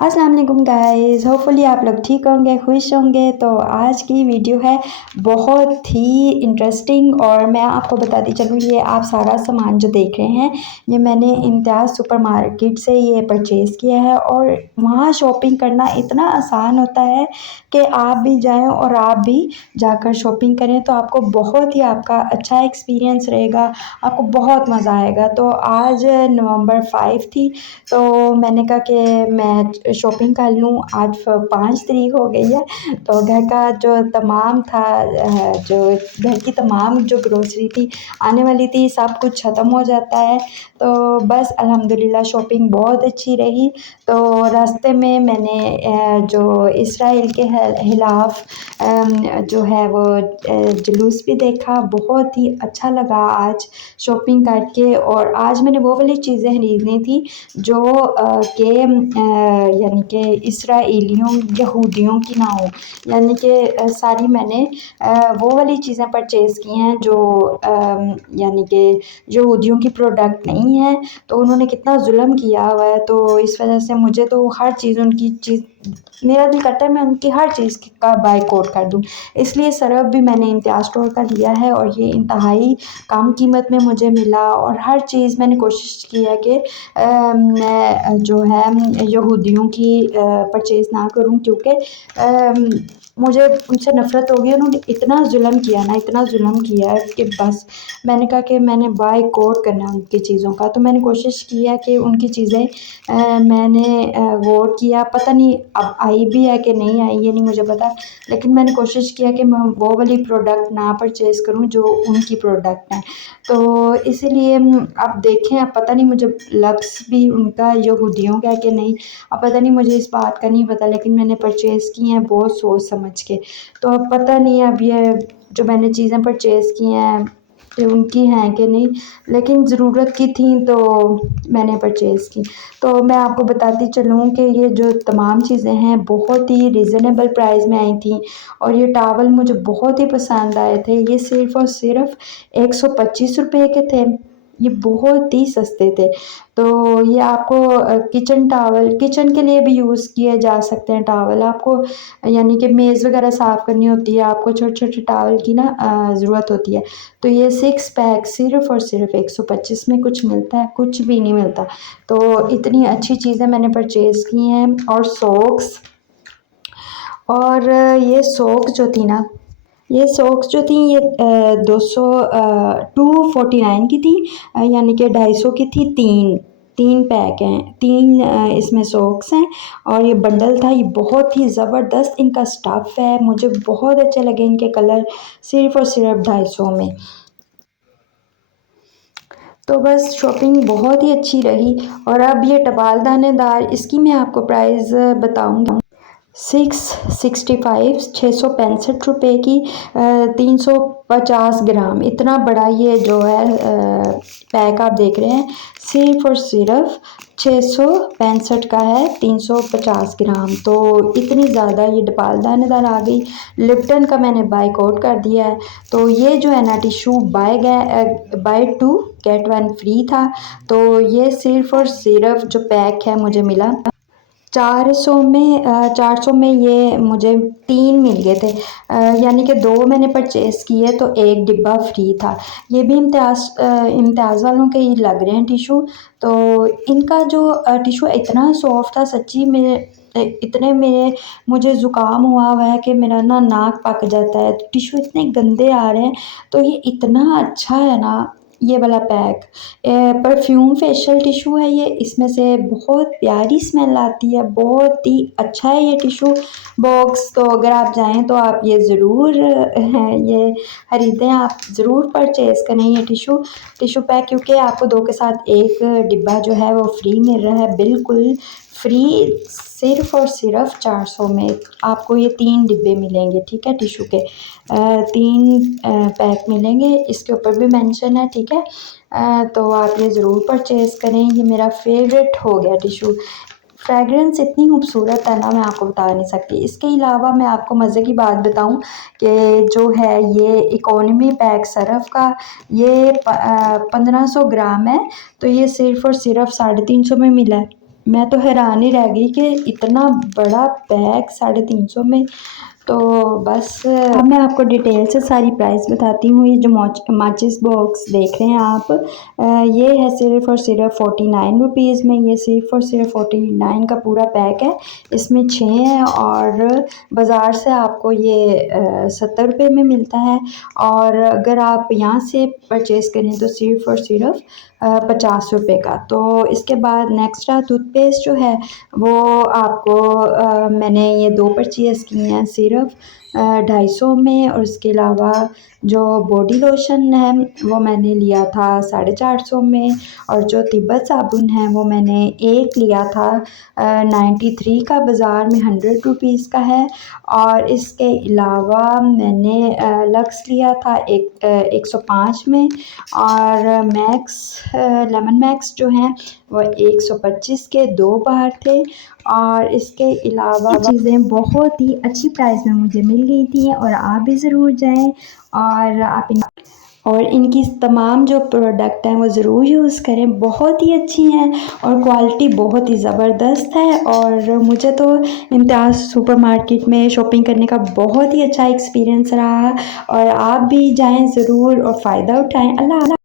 अस्सलाम वालेकुम guys, hopefully आप लोग ठीक होंगे, खुश होंगे। तो आज की वीडियो है बहुत ही इंटरेस्टिंग और मैं आपको बताती चलूँ, ये आप सारा सामान जो देख रहे हैं ये मैंने इम्तियाज़ सुपरमार्केट से ये परचेज़ किया है। और वहाँ शॉपिंग करना इतना आसान होता है कि आप भी जाएं और आप भी जाकर शॉपिंग करें तो आपको बहुत ही आपका अच्छा एक्सपीरियंस रहेगा, आपको बहुत मज़ा आएगा। तो आज नवंबर 5 थी, तो मैंने कहा कि मैं शॉपिंग कर लूँ। आज 5 तारीख हो गई है, तो घर का जो तमाम था, जो घर की तमाम जो ग्रोसरी थी आने वाली थी, सब कुछ ख़त्म हो जाता है। तो बस अल्हम्दुलिल्लाह शॉपिंग बहुत अच्छी रही। तो रास्ते में मैंने जो इसराइल के खिलाफ़ जो है वो जुलूस भी देखा, बहुत ही अच्छा लगा आज शॉपिंग करके। और आज मैंने वो वाली चीज़ें खरीदनी थी जो यानी कि इसराइलियों यहूदियों की ना हो, यानी कि सारी मैंने वो वाली चीज़ें परचेज़ की हैं जो यानी कि यहूदियों की प्रोडक्ट नहीं है। तो उन्होंने कितना जुल्म किया हुआ है, तो इस वजह से मुझे तो हर चीज़ उनकी चीज़, मेरा दिल करता है मैं उनकी हर चीज़ का बायकॉट कर दूँ। इसलिए सरफ़ भी मैंने इम्तियाज़ स्टोर का लिया है और ये इंतहाई कम कीमत में मुझे मिला। और हर चीज़ मैंने कोशिश की है कि मैं जो है यहूदियों की परचेज़ ना करूँ, क्योंकि मुझे उनसे नफ़रत हो गई। उन्होंने इतना ज़ुल्म किया ना, इतना ज़ुल्म किया है कि बस मैंने कहा कि मैंने बायकॉट करना है उनकी चीज़ों का। तो मैंने कोशिश की है कि उनकी चीज़ें मैंने गौर किया, पता नहीं अब आई भी है कि नहीं आई, ये नहीं मुझे पता। लेकिन मैंने कोशिश किया कि मैं वो वाली प्रोडक्ट ना परचेज़ करूँ जो उनकी प्रोडक्ट हैं। तो इसीलिए अब देखें, अब पता नहीं मुझे लफ्ज़ भी उनका यहूदियों का है कि नहीं, अब पता नहीं, मुझे इस बात का नहीं पता। लेकिन मैंने परचेज़ की हैं बहुत सोच समझ के। तो अब पता नहीं अब ये जो मैंने चीज़ें परचेज़ की हैं कि उनकी हैं कि नहीं, लेकिन ज़रूरत की थी तो मैंने परचेज़ की। तो मैं आपको बताती चलूँ कि ये जो तमाम चीज़ें हैं बहुत ही रीज़नेबल प्राइस में आई थी। और ये टॉवल मुझे बहुत ही पसंद आए थे। ये सिर्फ़ और सिर्फ़ 125 रुपए के थे। ये बहुत ही सस्ते थे। तो ये आपको किचन टॉवल, किचन के लिए भी यूज़ किए जा सकते हैं टॉवल। आपको यानी कि मेज़ वगैरह साफ़ करनी होती है, आपको छोटे-छोटे टॉवल की ना ज़रूरत होती है। तो ये 6 पैक सिर्फ़ और सिर्फ़ 125 में कुछ मिलता है, कुछ भी नहीं मिलता। तो इतनी अच्छी चीज़ें मैंने परचेज़ की हैं। और सॉक्स, और ये सॉक्स जो थी ना, ये सॉक्स जो थी ये 249 की थी, यानी कि 250 की थी। तीन तीन पैक हैं, तीन इसमें सॉक्स हैं। और ये बंडल था, ये बहुत ही ज़बरदस्त इनका स्टफ़ है, मुझे बहुत अच्छे लगे इनके कलर, सिर्फ़ और सिर्फ 250 में। तो बस शॉपिंग बहुत ही अच्छी रही। और अब ये टबाल दानेदार, इसकी मैं आपको प्राइस बताऊँगी। 665 ₹665 की 350 ग्राम, इतना बड़ा ये जो है पैक आप देख रहे हैं, सिर्फ़ और सिर्फ 665 का है, 350 ग्राम। तो इतनी ज़्यादा ये टपाल दानेदार आ गई। लिप्टन का मैंने बायकॉट कर दिया है। तो ये जो है ना टिशू, बाय 2 गेट 1 फ्री था। तो ये सिर्फ़ और सिर्फ जो पैक है मुझे मिला 400 में ये मुझे 3 मिल गए थे। यानी कि 2 मैंने परचेज़ किए तो 1 डिब्बा फ्री था। ये भी इम्तियाज़ वालों के ही लग रहे हैं टिशू। तो इनका जो टिशू इतना सॉफ्ट था, सच्ची में इतने में मुझे ज़ुकाम हुआ है कि मेरा ना नाक पक जाता है, टिशू इतने गंदे आ रहे हैं। तो ये इतना अच्छा है ना ये वाला पैक। परफ्यूम फेशियल टिशू है ये, इसमें से बहुत प्यारी स्मेल आती है, बहुत ही अच्छा है ये टिशू बॉक्स। तो अगर आप जाएँ तो आप ये ज़रूर ये खरीदें, आप ज़रूर परचेज़ करें ये टिशू पैक, क्योंकि आपको 2 के साथ 1 डिब्बा जो है वो फ्री मिल रहा है, बिल्कुल फ्री। सिर्फ़ और सिर्फ 400 में आपको ये 3 डिब्बे मिलेंगे, ठीक है, टिशू के 3 पैक मिलेंगे, इसके ऊपर भी मेंशन है, ठीक है। तो आप ये ज़रूर परचेज़ करें, ये मेरा फेवरेट हो गया टिशू। फ्रेगरेंस इतनी खूबसूरत है ना, मैं आपको बता नहीं सकती। इसके अलावा मैं आपको मज़े की बात बताऊं कि जो है ये इकोनॉमी पैक सरफ़ का, ये 1500 ग्राम है। तो ये सिर्फ़ और सिर्फ 350 में मिला है। मैं तो हैरान ही रह गई कि इतना बड़ा बैग 350 में। तो बस अब मैं आपको डिटेल से सारी प्राइस बताती हूँ। ये जो माचिस बॉक्स देख रहे हैं आप, ये है सिर्फ़ और सिर्फ 49 रुपीज़ में। ये सिर्फ़ और सिर्फ 49 का पूरा पैक है। इसमें 6 हैं और बाज़ार से आपको ये 70 रुपये में मिलता है। और अगर आप यहाँ से परचेज़ करें तो सिर्फ़ और सिर्फ 50 रुपये का। तो इसके बाद नेक्स्ट रहा टूथपेस्ट जो है वो आपको मैंने ये 2 परचेज़ की हैं सिर्फ 250 में। और उसके अलावा जो बॉडी लोशन है वो मैंने लिया था 450 में। और जो तिब्बत साबुन है वो मैंने एक लिया था 93 का, बाज़ार में 100 रुपीज़ का है। और इसके अलावा मैंने लक्स लिया था 105 में। और मैक्स लेमन मैक्स जो हैं वो 125 के 2 बाहर थे। और इसके अलावा चीज़ें बहुत ही अच्छी प्राइस में मुझे मिल गई थी। और आप भी ज़रूर जाएं और इनकी तमाम जो प्रोडक्ट हैं वो ज़रूर यूज़ करें। बहुत ही अच्छी हैं और क्वालिटी बहुत ही ज़बरदस्त है। और मुझे तो इम्तियाज़ सुपरमार्केट में शॉपिंग करने का बहुत ही अच्छा एक्सपीरियंस रहा। और आप भी जाएं ज़रूर और फ़ायदा उठाएं। अल्लाह